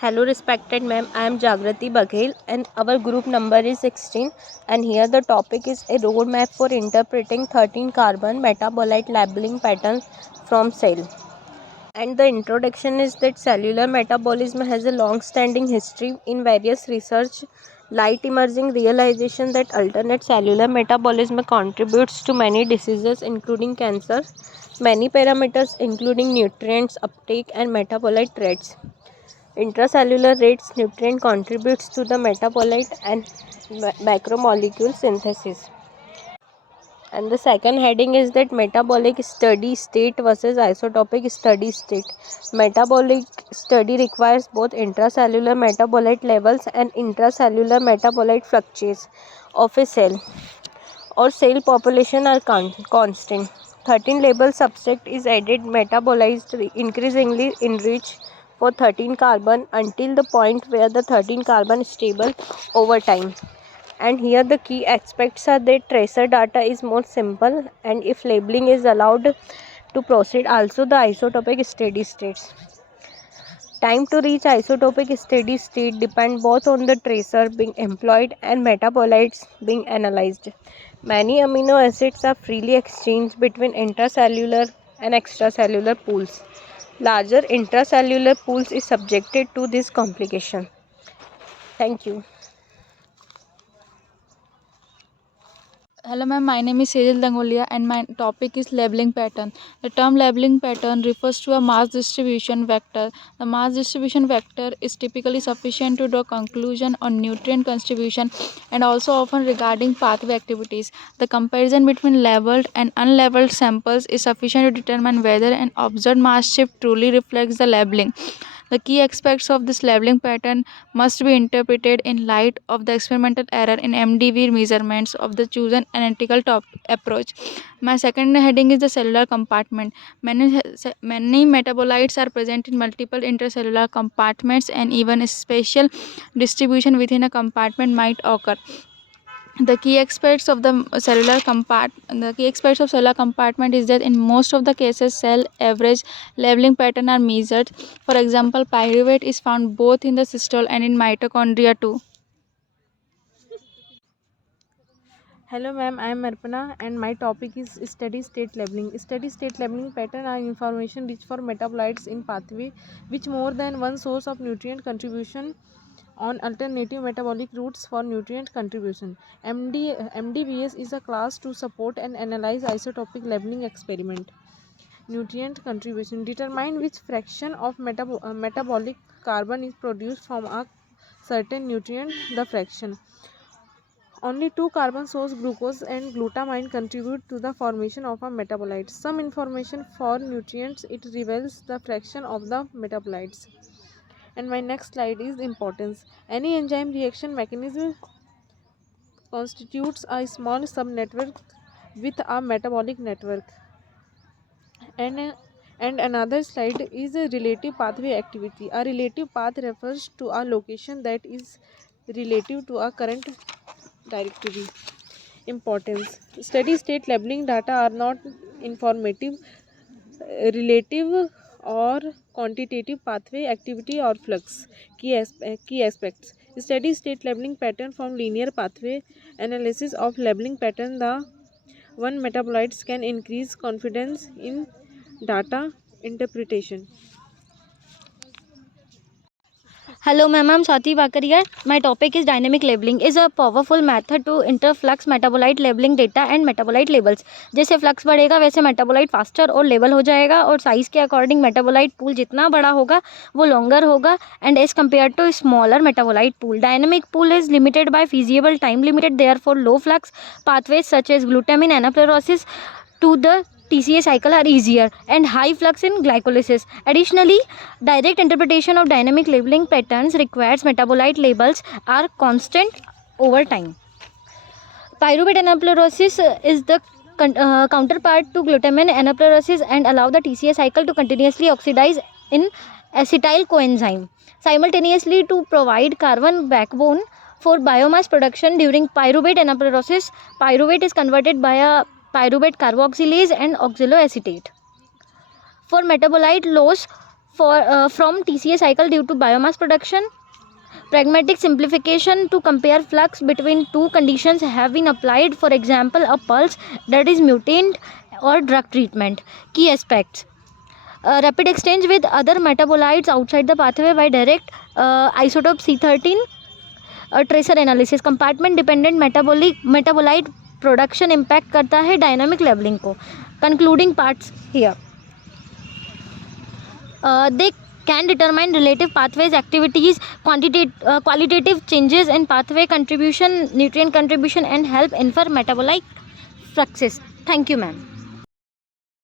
Hello, respected ma'am. I am Jagrati Baghel, and our group number is 16. And here the topic is a roadmap for interpreting 13 carbon metabolite labeling patterns from cell. And the introduction is that cellular metabolism has a long-standing history in various research. Light emerging realization that alternate cellular metabolism contributes to many diseases, including cancer. Many parameters, including nutrients uptake and metabolite traits. Intracellular rates nutrient contributes to the metabolite and macromolecule synthesis. And the second heading is that metabolic steady state versus isotopic steady state. Metabolic study requires both intracellular metabolite levels and intracellular metabolite fluctuations of a cell or cell population are constant. 13 label substrate is added metabolized increasingly enriched for 13 carbon until the point where the 13 carbon is stable over time. And here the key aspects are that tracer data is more simple, and if labeling is allowed to proceed, also the isotopic steady states. Time to reach isotopic steady state depend both on the tracer being employed and metabolites being analyzed. Many amino acids are freely exchanged between intracellular and extracellular pools. Larger intracellular pools is subjected to this complication. Thank you. Hello ma'am, my name is Sejal Dangolia and my topic is labeling pattern. The term labeling pattern refers to a mass distribution vector. The mass distribution vector is typically sufficient to draw conclusion on nutrient contribution and also often regarding pathway activities. The comparison between labeled and unlabeled samples is sufficient to determine whether an observed mass shift truly reflects the labeling. The key aspects of this labeling pattern must be interpreted in light of the experimental error in MDV measurements of the chosen analytical approach. My second heading is the cellular compartment. Many metabolites are present in multiple intracellular compartments, and even a spatial distribution within a compartment might occur. The key aspects of cellular compartment is that in most of the cases cell average labeling pattern are measured. For example, pyruvate is found both in the cystole and in mitochondria too. Hello ma'am, I am Arpana and my topic is steady state labeling. Steady state labeling pattern are information rich for metabolites in pathway which more than one source of nutrient contribution on alternative metabolic routes for nutrient contribution. MDVS is a class to support and analyze isotopic labeling experiment. Nutrient contribution determine which fraction of metabolic carbon is produced from a certain nutrient. The fraction only two carbon source glucose and glutamine contribute to the formation of a metabolite. Some information for nutrients it reveals the fraction of the metabolites. And my next slide is importance. Any enzyme reaction mechanism constitutes a small subnetwork with a metabolic network. And another slide is a relative pathway activity. A relative path refers to a location that is relative to a current directory. Importance. Steady state labeling data are not informative, relative or quantitative pathway activity or flux. Key aspects. Steady state labeling pattern from linear pathway analysis of labeling pattern. The one metabolites can increase confidence in data interpretation. Hello ma'am, I'm Swati Vakaria. My topic is dynamic labeling is a powerful method to interflux metabolite labeling data and metabolite labels. जैसे flux बढ़ेगा वैसे metabolite faster और label हो जाएगा और size के according metabolite pool जितना बड़ा होगा वो लॉन्गर होगा and as compare to smaller metabolite pool. Dynamic pool is limited by feasible time limited therefore low flux pathways such as glutamine anaplerosis to the TCA cycle are easier and high flux in glycolysis. Additionally, direct interpretation of dynamic labeling patterns requires metabolite labels are constant over time. Pyruvate anaplerosis is the counterpart to glutamine anaplerosis and allow the TCA cycle to continuously oxidize in acetyl coenzyme simultaneously to provide carbon backbone for biomass production. During pyruvate anaplerosis, pyruvate is converted by a pyruvate carboxylase and oxaloacetate. For metabolite loss from TCA cycle due to biomass production. Pragmatic simplification to compare flux between two conditions have been applied, for example, a pulse that is mutant or drug treatment. Key aspects: rapid exchange with other metabolites outside the pathway by direct isotope C13. Tracer analysis, compartment dependent metabolite production impact करता है dynamic levelling को. Concluding parts here, they can determine relative pathways activities, qualitative changes in pathway contribution, nutrient contribution, and help infer metabolite fluxes. Thank you, ma'am.